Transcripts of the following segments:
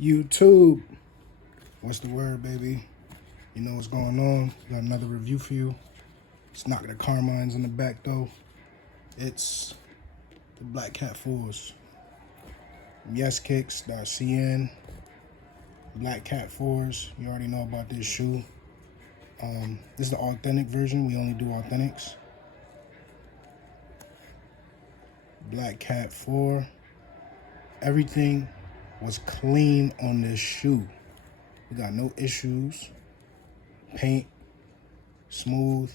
YouTube, what's the word, baby? You know what's going on. Got another review for you. It's not the Carmines in the back though. It's the Black Cat 4s. Yeskicks.cn. Black Cat 4s. You already know about this shoe. This is the authentic version. We only do authentics. Black Cat 4. Everything was clean on this shoe. We got no issues. Paint, smooth.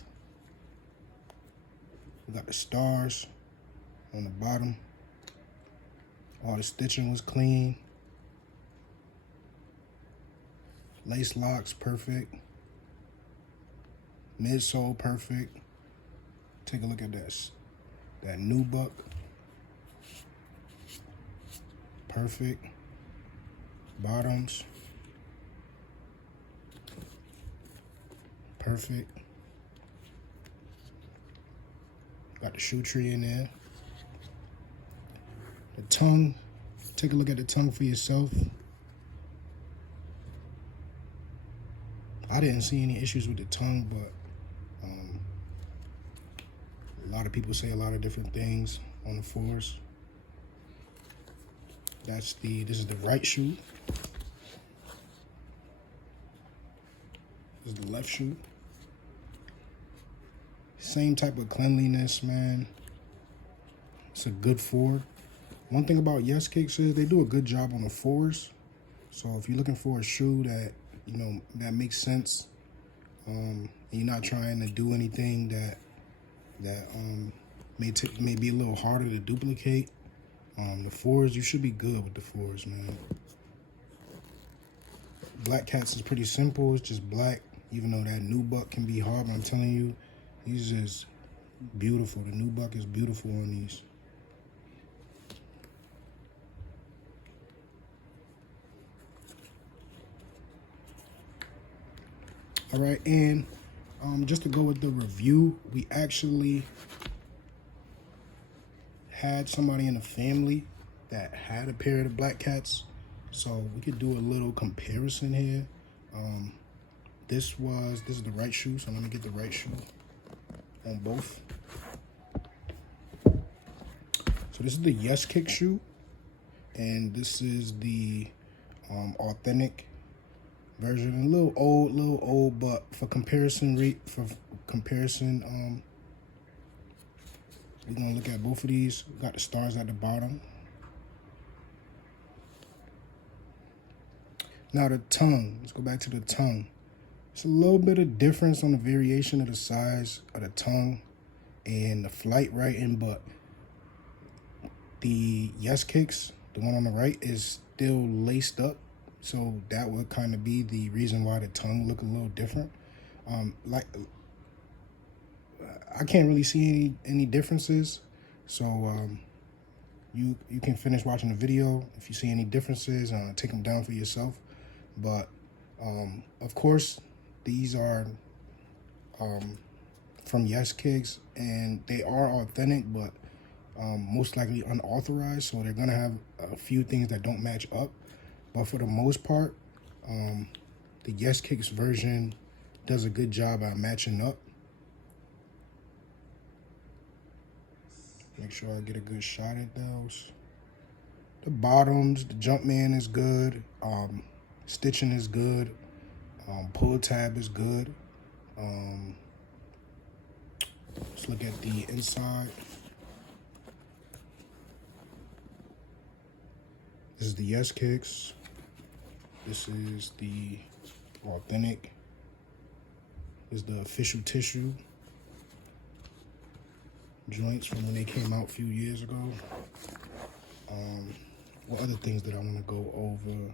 We got the stars on the bottom. All the stitching was clean. Lace locks, perfect. Midsole, perfect. Take a look at this. That nubuck. Perfect. Bottoms. Perfect. Got the shoe tree in there. The tongue. Take a look at the tongue for yourself. I didn't see any issues with the tongue, but a lot of people say a lot of different things on the 4s. This is the right shoe. This is the left shoe. Same type of cleanliness, man. It's a good 4. One thing about Yeskicks is they do a good job on the 4s. So if you're looking for a shoe that, you know, that makes sense, and you're not trying to do anything that may be a little harder to duplicate, the 4s, you should be good with the 4s, man. Black Cats is pretty simple. It's just black, even though that nubuck can be hard, but I'm telling you, these is beautiful. The nubuck is beautiful on these. All right, and just to go with the review, we actually had somebody in the family that had a pair of the Black Cats, so we could do a little comparison here. This is the right shoe, so let me get the right shoe on both. So this is the Yeskicks shoe, and this is the authentic version. A little old, but for comparison, we're gonna look at both of these. We got the stars at the bottom. Now the tongue. Let's go back to the tongue. It's a little bit of difference on the variation of the size of the tongue and the flight writing, but the Yeskicks, the one on the right, is still laced up. So that would kind of be the reason why the tongue look a little different. Like, I can't really see any differences. So you can finish watching the video. If you see any differences, take them down for yourself. But of course, these are from Yeskicks, and they are authentic, but most likely unauthorized. So they're gonna have a few things that don't match up. But for the most part, the Yeskicks version does a good job at matching up. Make sure I get a good shot at those. The bottoms, the Jumpman is good. Stitching is good. Pull tab is good. Let's look at the inside. This is the Yeskicks. This is the authentic. This is the official tissue joints from when they came out a few years ago. What other things did I want to go over?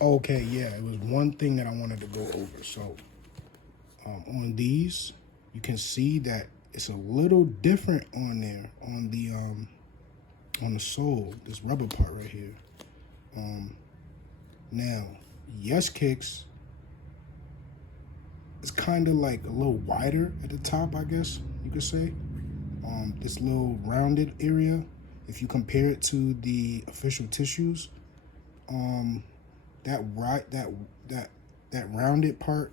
Okay, yeah, it was one thing that I wanted to go over. So on these, you can see that it's a little different on there on the sole, this rubber part right here. Now, Yeskicks is kind of like a little wider at the top, I guess you could say. This little rounded area, if you compare it to the official tissues, that rounded part,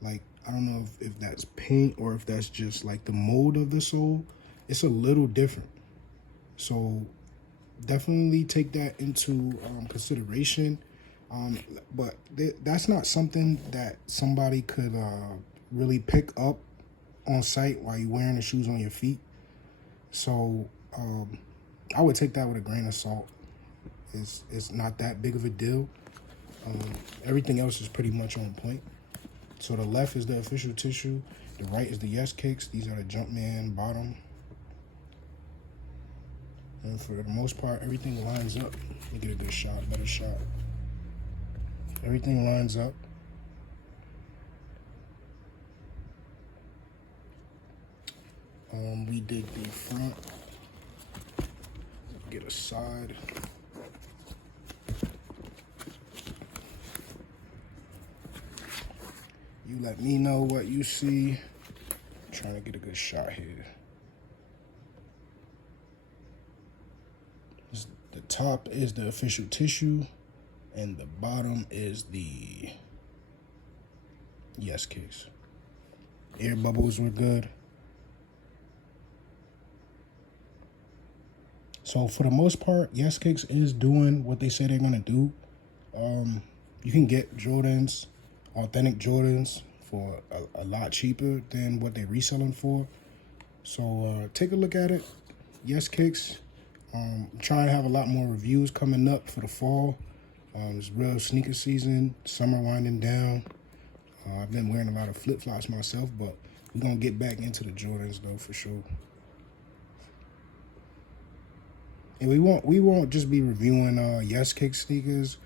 like, I don't know if that's paint or if that's just like the mold of the sole. It's a little different. So definitely take that into consideration. But that's not something that somebody could really pick up on site while you're wearing the shoes on your feet. So I would take that with a grain of salt. It's not that big of a deal. Everything else is pretty much on point. So the left is the official tissue. The right is the Yeskicks. These are the Jumpman bottom. And for the most part, everything lines up. Let me get a good shot, better shot. Everything lines up. We did the front. Get a side. You let me know what you see. I'm trying to get a good shot here. The top is the official tissue, and the bottom is the Yeskicks. Air bubbles were good. So for the most part, Yeskicks is doing what they say they're gonna do. You can get Jordans, authentic Jordans, for a lot cheaper than what they're reselling for. So take a look at it. Yeskicks. I'm trying to have a lot more reviews coming up for the fall. It's real sneaker season, summer winding down. I've been wearing a lot of flip-flops myself, but we're gonna get back into the Jordans though for sure. And we won't just be reviewing Yeskicks sneakers.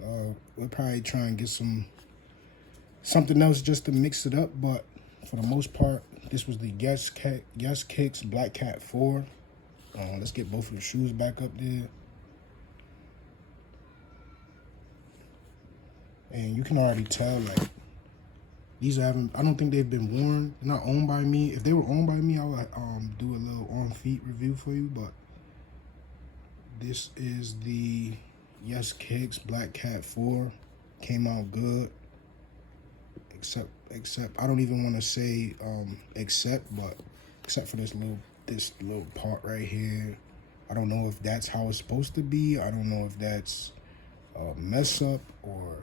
We'll probably try and get something else just to mix it up, but for the most part, this was the Yeskicks Black Cat 4. Let's get both of the shoes back up there. And you can already tell, like, these I don't think they've been worn. They're not owned by me. If they were owned by me, I would do a little on-feet review for you, but this is the Yeskicks Black Cat 4. Came out good. Except I don't even want to say except for this little part right here. I don't know if that's how it's supposed to be. I don't know if that's a mess up or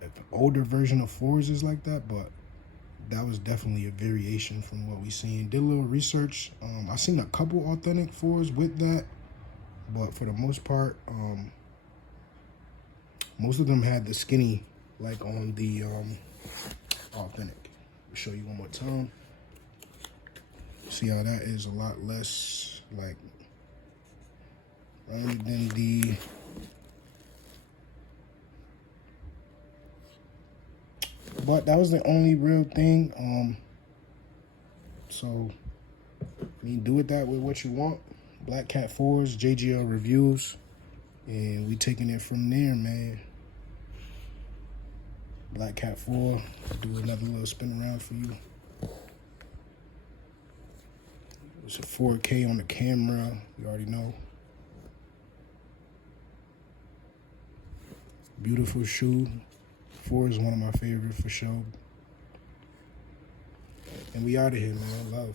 if the older version of 4s is like that, but that was definitely a variation from what we seen. Did a little research. I seen a couple authentic 4s with that, but for the most part, most of them had the skinny, like on the authentic. I'll show you one more time. See how that is a lot less like rounded than the but that was the only real thing. So I mean, do with that with what you want. Black Cat 4s, JGL reviews, and we taking it from there, man. Black Cat 4, do another little spin around for you. It's a 4K on the camera, you already know. Beautiful shoe. 4 is one of my favorites for sure. And we out of here, man. Love.